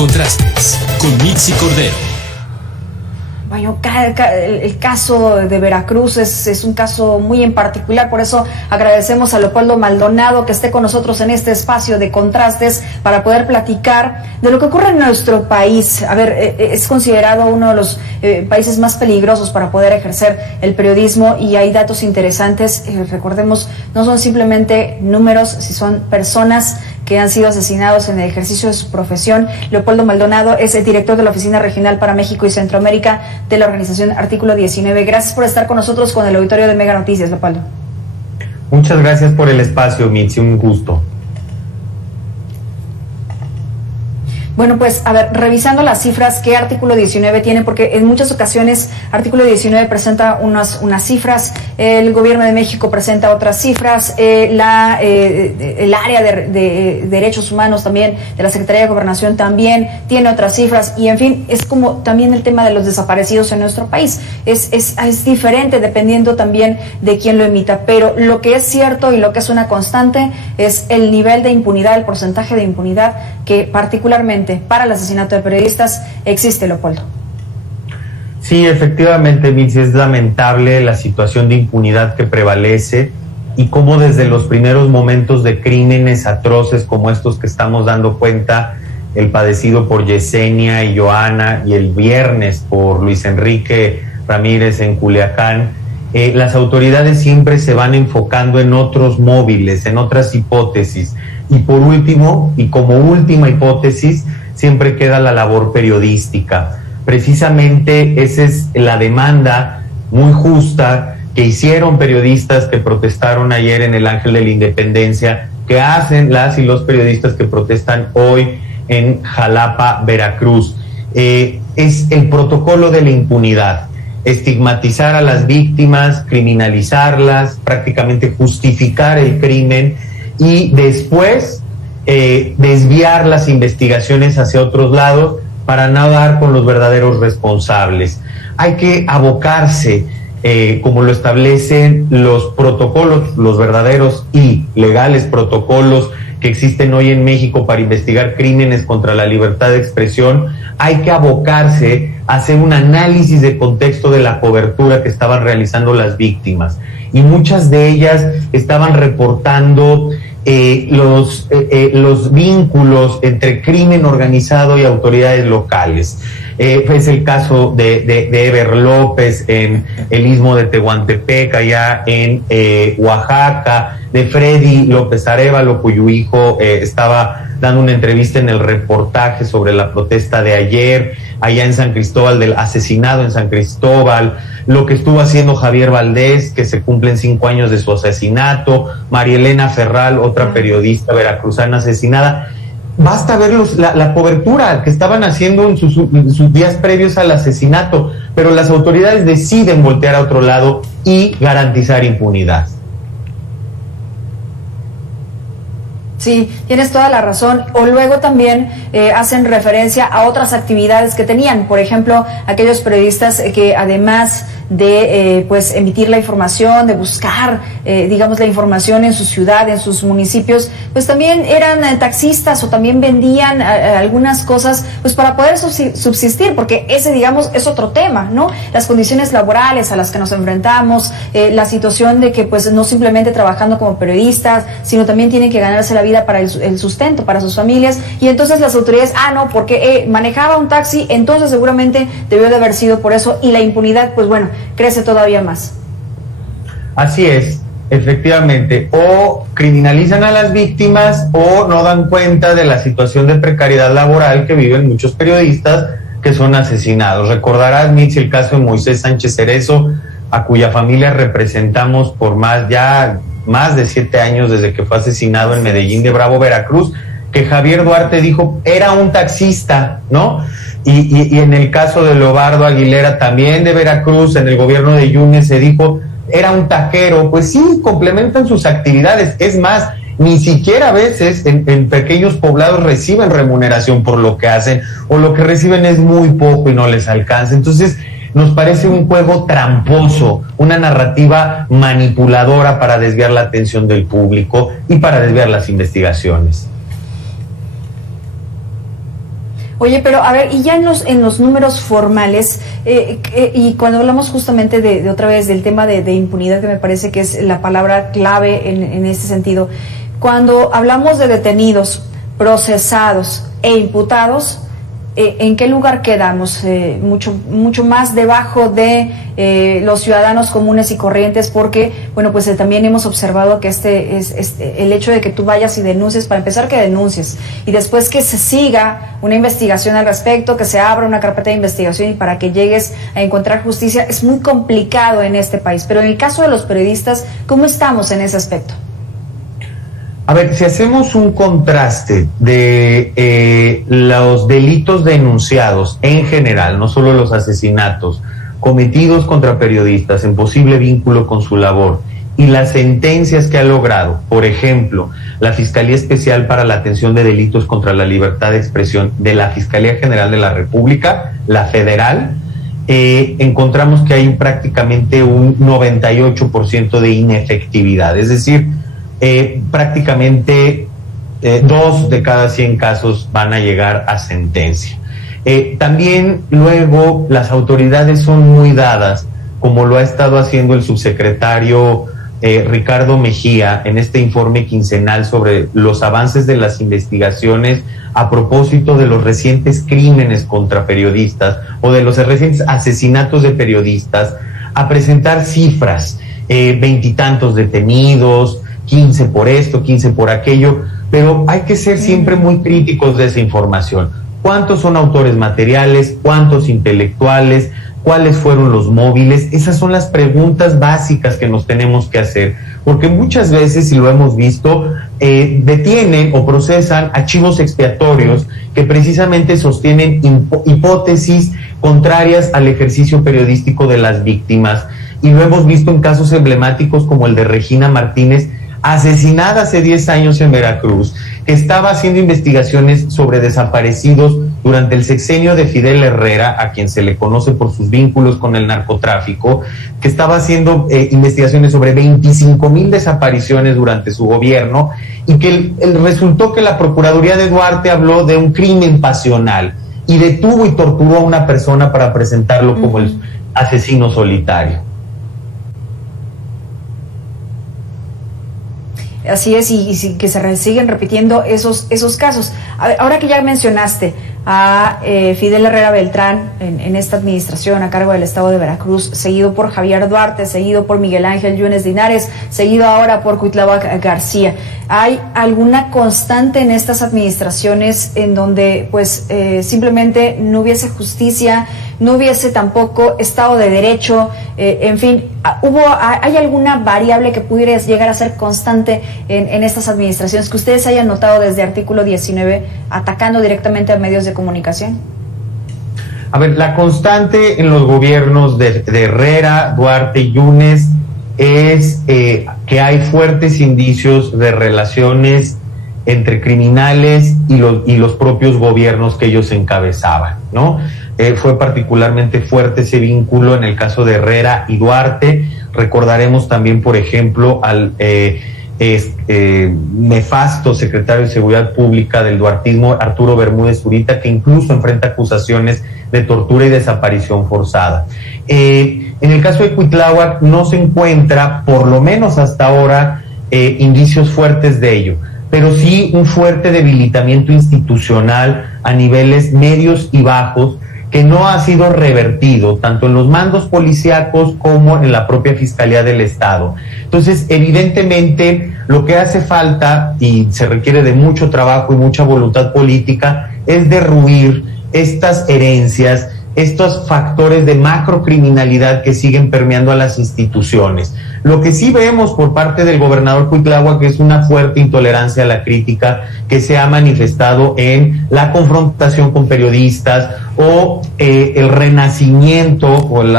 Contrastes con Mitzi Cordero. Bueno, el caso de Veracruz es un caso muy en particular, por eso agradecemos a Leopoldo Maldonado que esté con nosotros en este espacio de Contrastes para poder platicar de lo que ocurre en nuestro país. A ver, es considerado uno de los países más peligrosos para poder ejercer el periodismo y hay datos interesantes. Recordemos, no son simplemente números, si son personas que han sido asesinados en el ejercicio de su profesión. Leopoldo Maldonado es el director de la Oficina Regional para México y Centroamérica de la organización Artículo 19. Gracias por estar con nosotros con el auditorio de Mega Noticias, Leopoldo. Muchas gracias por el espacio, Mitzi, un gusto. Bueno, pues, a ver, revisando las cifras que Artículo 19 tiene, porque en muchas ocasiones Artículo 19 presenta unas cifras, el Gobierno de México presenta otras cifras, el área de Derechos Humanos también, de la Secretaría de Gobernación también tiene otras cifras, y en fin, es como también el tema de los desaparecidos en nuestro país, es diferente dependiendo también de quién lo emita, pero lo que es cierto y lo que es una constante es el nivel de impunidad, el porcentaje de impunidad que particularmente para el asesinato de periodistas existe, Leopoldo. Sí, efectivamente, Mitzi, es lamentable la situación de impunidad que prevalece y cómo desde los primeros momentos de crímenes atroces como estos que estamos dando cuenta, el padecido por Yesenia y Joana y el viernes por Luis Enrique Ramírez en Culiacán, las autoridades siempre se van enfocando en otros móviles, en otras hipótesis. Y por último, y como última hipótesis, siempre queda la labor periodística. Precisamente esa es la demanda muy justa que hicieron periodistas que protestaron ayer en el Ángel de la Independencia, que hacen las y los periodistas que protestan hoy en Jalapa, Veracruz. Es el protocolo de la impunidad. Estigmatizar a las víctimas, criminalizarlas, prácticamente justificar el crimen y después desviar las investigaciones hacia otros lados para no dar con los verdaderos responsables. Hay que abocarse, como lo establecen los protocolos, los verdaderos y legales protocolos que existen hoy en México para investigar crímenes contra la libertad de expresión. Hay que abocarse a hacer un análisis de contexto de la cobertura que estaban realizando las víctimas. Y muchas de ellas estaban reportando los vínculos entre crimen organizado y autoridades locales. Es el caso de Eber López en el Istmo de Tehuantepec, allá en Oaxaca, de Freddy López Arévalo, cuyo hijo estaba dando una entrevista en el reportaje sobre la protesta de ayer, allá en San Cristóbal, del asesinado en San Cristóbal, lo que estuvo haciendo Javier Valdés, que se cumplen 5 años de su asesinato, María Elena Ferral, otra periodista veracruzana asesinada. Basta ver la cobertura que estaban haciendo en sus días previos al asesinato, pero las autoridades deciden voltear a otro lado y garantizar impunidad. Sí, tienes toda la razón. O luego también hacen referencia a otras actividades que tenían. Por ejemplo, aquellos periodistas que además de pues emitir la información, de buscar digamos la información en su ciudad, en sus municipios, pues también eran taxistas o también vendían algunas cosas pues para poder subsistir, porque ese digamos es otro tema, ¿no? Las condiciones laborales a las que nos enfrentamos, la situación de que pues no simplemente trabajando como periodistas, sino también tienen que ganarse la vida para el sustento, para sus familias, y entonces las autoridades, no, porque manejaba un taxi, entonces seguramente debió de haber sido por eso, y la impunidad, pues bueno, crece todavía más. Así es, efectivamente, o criminalizan a las víctimas o no dan cuenta de la situación de precariedad laboral que viven muchos periodistas que son asesinados. Recordarás, Mitzi, el caso de Moisés Sánchez Cerezo, a cuya familia representamos por más de 7 años desde que fue asesinado en Medellín de Bravo, Veracruz, que Javier Duarte dijo era un taxista, ¿no? Y en el caso de Leobardo Aguilera, también de Veracruz, en el gobierno de Yunes se dijo era un taquero. Pues sí, complementan sus actividades. Es más, ni siquiera a veces en pequeños poblados reciben remuneración por lo que hacen, o lo que reciben es muy poco y no les alcanza. Entonces, nos parece un juego tramposo, una narrativa manipuladora para desviar la atención del público y para desviar las investigaciones. Oye, pero a ver, y ya en los números formales, y cuando hablamos justamente de otra vez del tema de impunidad, que me parece que es la palabra clave en este sentido, cuando hablamos de detenidos, procesados e imputados, ¿en qué lugar quedamos? Mucho más debajo de los ciudadanos comunes y corrientes, porque, bueno, pues también hemos observado que el hecho de que tú vayas y denuncies, para empezar que denuncies, y después que se siga una investigación al respecto, que se abra una carpeta de investigación y para que llegues a encontrar justicia, es muy complicado en este país. Pero en el caso de los periodistas, ¿cómo estamos en ese aspecto? A ver, si hacemos un contraste de los delitos denunciados en general, no solo los asesinatos cometidos contra periodistas en posible vínculo con su labor, y las sentencias que ha logrado, por ejemplo, la Fiscalía Especial para la Atención de Delitos contra la Libertad de Expresión de la Fiscalía General de la República, la federal, encontramos que hay prácticamente un 98% de inefectividad, es decir, prácticamente 2 de cada 100 casos van a llegar a sentencia. También luego las autoridades son muy dadas, como lo ha estado haciendo el subsecretario Ricardo Mejía en este informe quincenal sobre los avances de las investigaciones a propósito de los recientes crímenes contra periodistas o de los recientes asesinatos de periodistas, a presentar cifras, 20 y tantos detenidos, 15 por esto, 15 por aquello, pero hay que ser siempre muy críticos de esa información. ¿Cuántos son autores materiales? ¿Cuántos intelectuales? ¿Cuáles fueron los móviles? Esas son las preguntas básicas que nos tenemos que hacer, porque muchas veces, y lo hemos visto, detienen o procesan archivos expiatorios que precisamente sostienen hipótesis contrarias al ejercicio periodístico de las víctimas, y lo hemos visto en casos emblemáticos como el de Regina Martínez, asesinada hace 10 años en Veracruz, que estaba haciendo investigaciones sobre desaparecidos durante el sexenio de Fidel Herrera, a quien se le conoce por sus vínculos con el narcotráfico, que estaba haciendo investigaciones sobre 25,000 desapariciones durante su gobierno, y que resultó que la Procuraduría de Duarte habló de un crimen pasional y detuvo y torturó a una persona para presentarlo como el asesino solitario. Así es, y que se siguen repitiendo esos casos. Ahora que ya mencionaste a Fidel Herrera Beltrán en esta administración a cargo del Estado de Veracruz, seguido por Javier Duarte, seguido por Miguel Ángel Yunes Linares, seguido ahora por Cuitláhuac García, ¿hay alguna constante en estas administraciones en donde pues simplemente no hubiese justicia, no hubiese tampoco Estado de Derecho, en fin, ¿hay alguna variable que pudiera llegar a ser constante en estas administraciones que ustedes hayan notado desde artículo 19 atacando directamente a medios de comunicación? A ver, la constante en los gobiernos de Herrera, Duarte y Yunes es que hay fuertes indicios de relaciones entre criminales y los propios gobiernos que ellos encabezaban, ¿no? Fue particularmente fuerte ese vínculo en el caso de Herrera y Duarte. Recordaremos también, por ejemplo, al nefasto secretario de Seguridad Pública del duartismo, Arturo Bermúdez Zurita, que incluso enfrenta acusaciones de tortura y desaparición forzada. En el caso de Cuitláhuac no se encuentra, por lo menos hasta ahora, indicios fuertes de ello, pero sí un fuerte debilitamiento institucional a niveles medios y bajos, que no ha sido revertido tanto en los mandos policíacos como en la propia Fiscalía del Estado. Entonces, evidentemente, lo que hace falta, y se requiere de mucho trabajo y mucha voluntad política, es derruir estas herencias, estos factores de macrocriminalidad que siguen permeando a las instituciones. Lo que sí vemos por parte del gobernador Cuitláhuac es una fuerte intolerancia a la crítica que se ha manifestado en la confrontación con periodistas o el renacimiento o el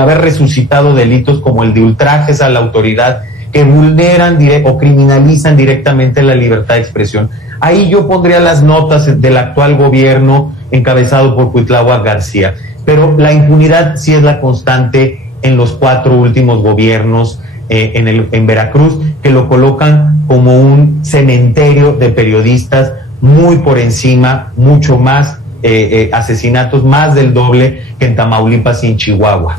haber resucitado delitos como el de ultrajes a la autoridad que vulneran o criminalizan directamente la libertad de expresión. Ahí yo pondría las notas del actual gobierno encabezado por Cuitláhuac García, pero la impunidad sí es la constante en los 4 últimos gobiernos en Veracruz, que lo colocan como un cementerio de periodistas muy por encima, mucho más asesinatos, más del doble que en Tamaulipas y en Chihuahua.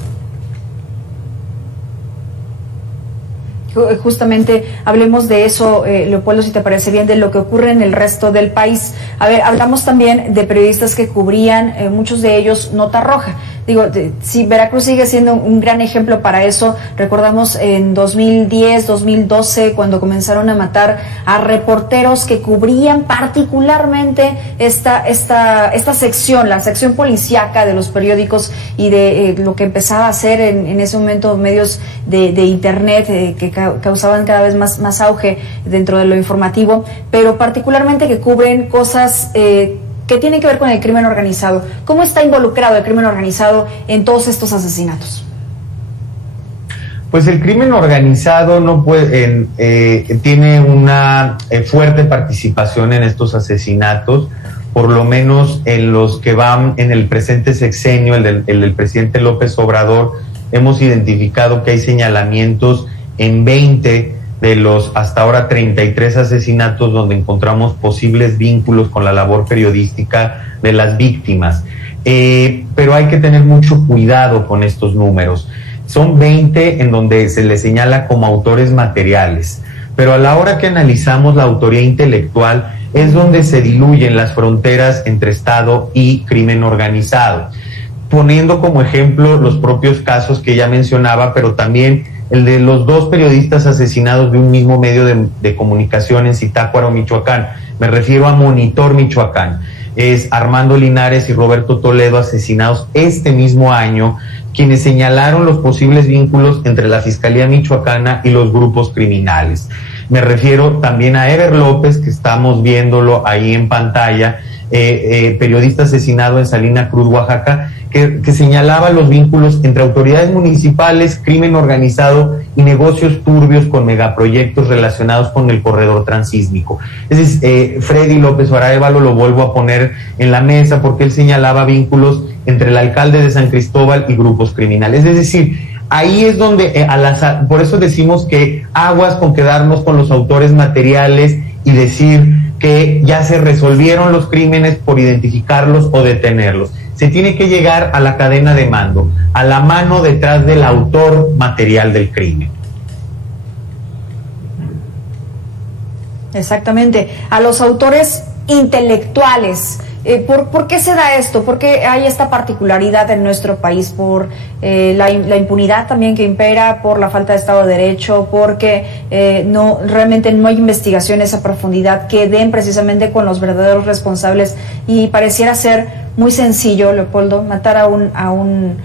Justamente hablemos de eso, Leopoldo, si te parece bien, de lo que ocurre en el resto del país. A ver, hablamos también de periodistas que cubrían, muchos de ellos, Nota Roja. Digo, si Veracruz sigue siendo un gran ejemplo para eso, recordamos en 2010, 2012, cuando comenzaron a matar a reporteros que cubrían particularmente esta sección, la sección policíaca de los periódicos y de lo que empezaba a hacer en ese momento medios de internet que causaban cada vez más auge dentro de lo informativo, pero particularmente que cubren cosas que tienen que ver con el crimen organizado. ¿Cómo está involucrado el crimen organizado en todos estos asesinatos? Pues el crimen organizado no puede, tiene una fuerte participación en estos asesinatos, por lo menos en los que van en el presente sexenio, el del presidente López Obrador. Hemos identificado que hay señalamientos en 20 de los hasta ahora 33 asesinatos donde encontramos posibles vínculos con la labor periodística de las víctimas. Pero hay que tener mucho cuidado con estos números. Son 20 en donde se les señala como autores materiales, pero a la hora que analizamos la autoría intelectual es donde se diluyen las fronteras entre Estado y crimen organizado, poniendo como ejemplo los propios casos que ya mencionaba, pero también el de los 2 periodistas asesinados de un mismo medio de comunicación en Zitácuaro, Michoacán. Me refiero a Monitor Michoacán. Es Armando Linares y Roberto Toledo, asesinados este mismo año, quienes señalaron los posibles vínculos entre la Fiscalía Michoacana y los grupos criminales. Me refiero también a Ever López, que estamos viéndolo ahí en pantalla, periodista asesinado en Salina Cruz, Oaxaca, que señalaba los vínculos entre autoridades municipales, crimen organizado y negocios turbios con megaproyectos relacionados con el corredor transísmico. Es decir, Freddy López Aráevalo lo vuelvo a poner en la mesa porque él señalaba vínculos entre el alcalde de San Cristóbal y grupos criminales. Es decir, ahí es donde, por eso decimos que aguas con quedarnos con los autores materiales y decir que ya se resolvieron los crímenes por identificarlos o detenerlos. Se tiene que llegar a la cadena de mando, a la mano detrás del autor material del crimen. Exactamente, a los autores intelectuales. ¿Por qué se da esto? ¿Por qué hay esta particularidad en nuestro país? ¿Por la impunidad también que impera? ¿Por la falta de Estado de Derecho? ¿Porque realmente no hay investigaciones a profundidad que den precisamente con los verdaderos responsables? Y pareciera ser muy sencillo, Leopoldo, matar a un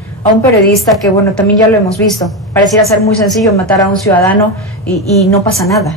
periodista, que bueno, también ya lo hemos visto. Pareciera ser muy sencillo matar a un ciudadano y no pasa nada.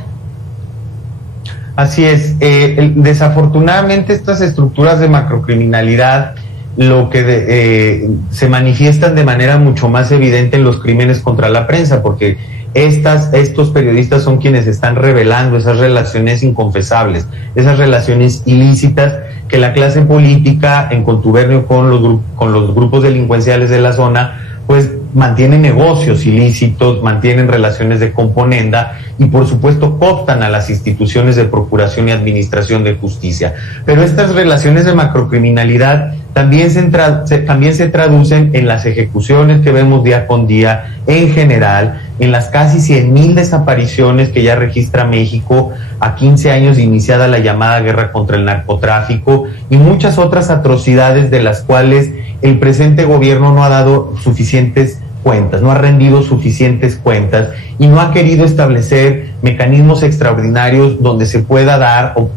Así es. Desafortunadamente estas estructuras de macrocriminalidad se manifiestan de manera mucho más evidente en los crímenes contra la prensa, porque estos periodistas son quienes están revelando esas relaciones inconfesables, esas relaciones ilícitas que la clase política, en contubernio con los grupos delincuenciales de la zona, pues mantienen negocios ilícitos, mantienen relaciones de componenda y por supuesto cooptan a las instituciones de procuración y administración de justicia. Pero estas relaciones de macrocriminalidad también se traducen en las ejecuciones que vemos día con día en general, en las casi 100,000 desapariciones que ya registra México a 15 años de iniciada la llamada guerra contra el narcotráfico y muchas otras atrocidades de las cuales el presente gobierno no ha dado suficientes cuentas, no ha rendido suficientes cuentas y no ha querido establecer mecanismos extraordinarios donde se pueda dar o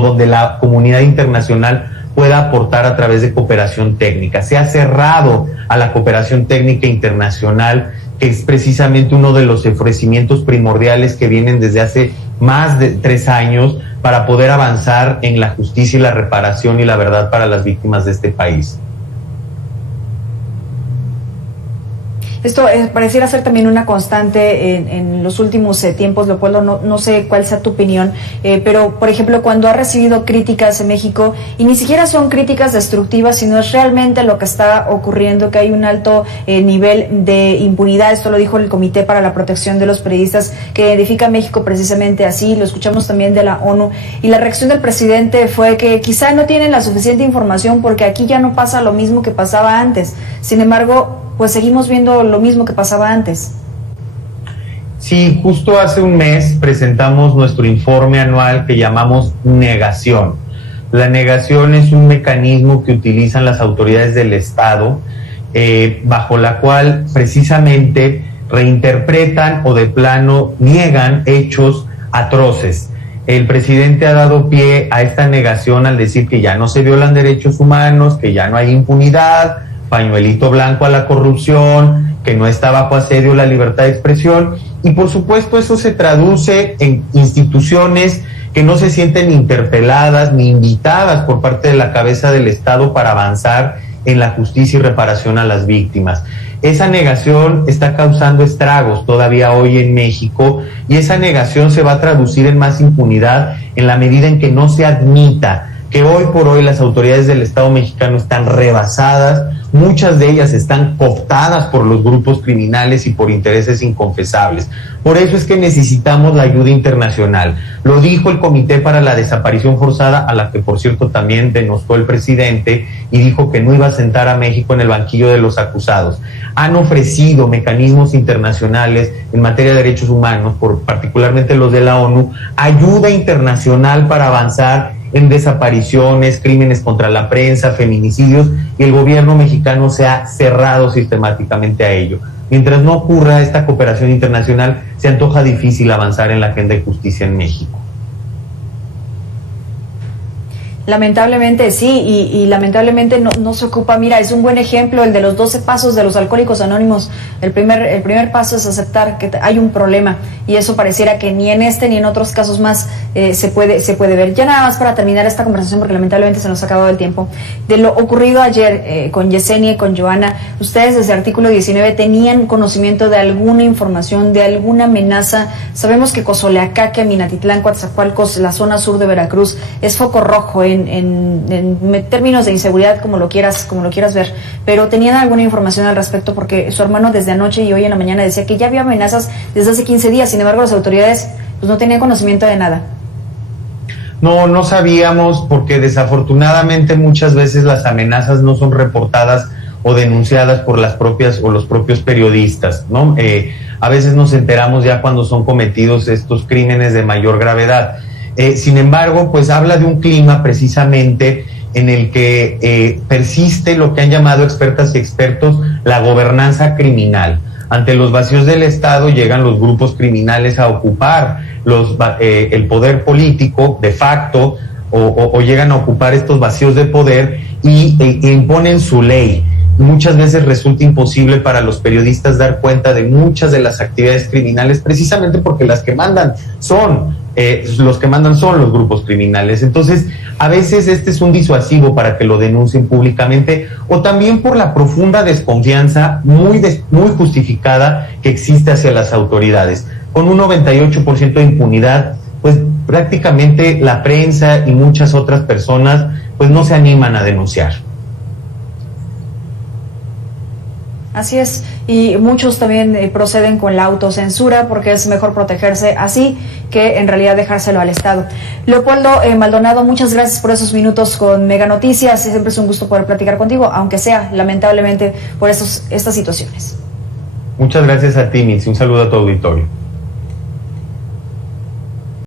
donde la comunidad internacional pueda aportar a través de cooperación técnica. Se ha cerrado a la cooperación técnica internacional, que es precisamente uno de los ofrecimientos primordiales que vienen desde hace más de 3 años para poder avanzar en la justicia y la reparación y la verdad para las víctimas de este país. Esto pareciera ser también una constante en los últimos tiempos, Leopoldo, no sé cuál sea tu opinión, pero por ejemplo cuando ha recibido críticas en México, y ni siquiera son críticas destructivas, sino es realmente lo que está ocurriendo, que hay un alto nivel de impunidad. Esto lo dijo el Comité para la Protección de los Periodistas, que identifica a México precisamente así, lo escuchamos también de la ONU, y la reacción del presidente fue que quizá no tienen la suficiente información porque aquí ya no pasa lo mismo que pasaba antes. Sin embargo, pues seguimos viendo lo mismo que pasaba antes. Sí, justo hace un mes presentamos nuestro informe anual que llamamos negación. La negación es un mecanismo que utilizan las autoridades del Estado, bajo la cual precisamente reinterpretan o de plano niegan hechos atroces. El presidente ha dado pie a esta negación al decir que ya no se violan derechos humanos, que ya no hay impunidad, pañuelito blanco a la corrupción, que no está bajo asedio la libertad de expresión, y por supuesto eso se traduce en instituciones que no se sienten interpeladas ni invitadas por parte de la cabeza del Estado para avanzar en la justicia y reparación a las víctimas. Esa negación está causando estragos todavía hoy en México, y esa negación se va a traducir en más impunidad en la medida en que no se admita que hoy por hoy las autoridades del Estado mexicano están rebasadas, muchas de ellas están cooptadas por los grupos criminales y por intereses inconfesables. Por eso es que necesitamos la ayuda internacional. Lo dijo el Comité para la Desaparición Forzada, a la que por cierto también denostó el presidente y dijo que no iba a sentar a México en el banquillo de los acusados. Han ofrecido mecanismos internacionales en materia de derechos humanos, particularmente los de la ONU, ayuda internacional para avanzar en desapariciones, crímenes contra la prensa, feminicidios, y el gobierno mexicano se ha cerrado sistemáticamente a ello. Mientras no ocurra esta cooperación internacional, se antoja difícil avanzar en la agenda de justicia en México. Lamentablemente sí, y lamentablemente no se ocupa. Mira, es un buen ejemplo el de los 12 pasos de los Alcohólicos Anónimos. El primer paso es aceptar que hay un problema, y eso pareciera que ni en este ni en otros casos más se puede ver. Ya nada más para terminar esta conversación, porque lamentablemente se nos ha acabado el tiempo, de lo ocurrido ayer con Yesenia y con Joana. Ustedes desde Artículo 19 tenían conocimiento de alguna información, de alguna amenaza. Sabemos que Cozoleacaque, Minatitlán, Coatzacoalcos, la zona sur de Veracruz, es foco rojo en términos de inseguridad, como lo quieras ver, pero tenían alguna información al respecto, porque su hermano desde anoche y hoy en la mañana decía que ya había amenazas desde hace 15 días, sin embargo las autoridades pues no tenían conocimiento de nada. No sabíamos, porque desafortunadamente muchas veces las amenazas no son reportadas o denunciadas por las propias o los propios periodistas, ¿no? A veces nos enteramos ya cuando son cometidos estos crímenes de mayor gravedad. Sin embargo, pues habla de un clima precisamente en el que persiste lo que han llamado expertas y expertos la gobernanza criminal. Ante los vacíos del Estado llegan los grupos criminales a ocupar el poder político de facto, o llegan a ocupar estos vacíos de poder y imponen su ley. Muchas veces resulta imposible para los periodistas dar cuenta de muchas de las actividades criminales, precisamente porque los que mandan son los grupos criminales. Entonces, a veces este es un disuasivo para que lo denuncien públicamente, o también por la profunda desconfianza muy justificada que existe hacia las autoridades. Con un 98% de impunidad, pues prácticamente la prensa y muchas otras personas pues no se animan a denunciar. Así es, y muchos también proceden con la autocensura, porque es mejor protegerse así que en realidad dejárselo al Estado. Leopoldo Maldonado, muchas gracias por esos minutos con Mega Noticias. Siempre es un gusto poder platicar contigo, aunque sea lamentablemente por estas situaciones. Muchas gracias a ti, Mitzi. Un saludo a tu auditorio.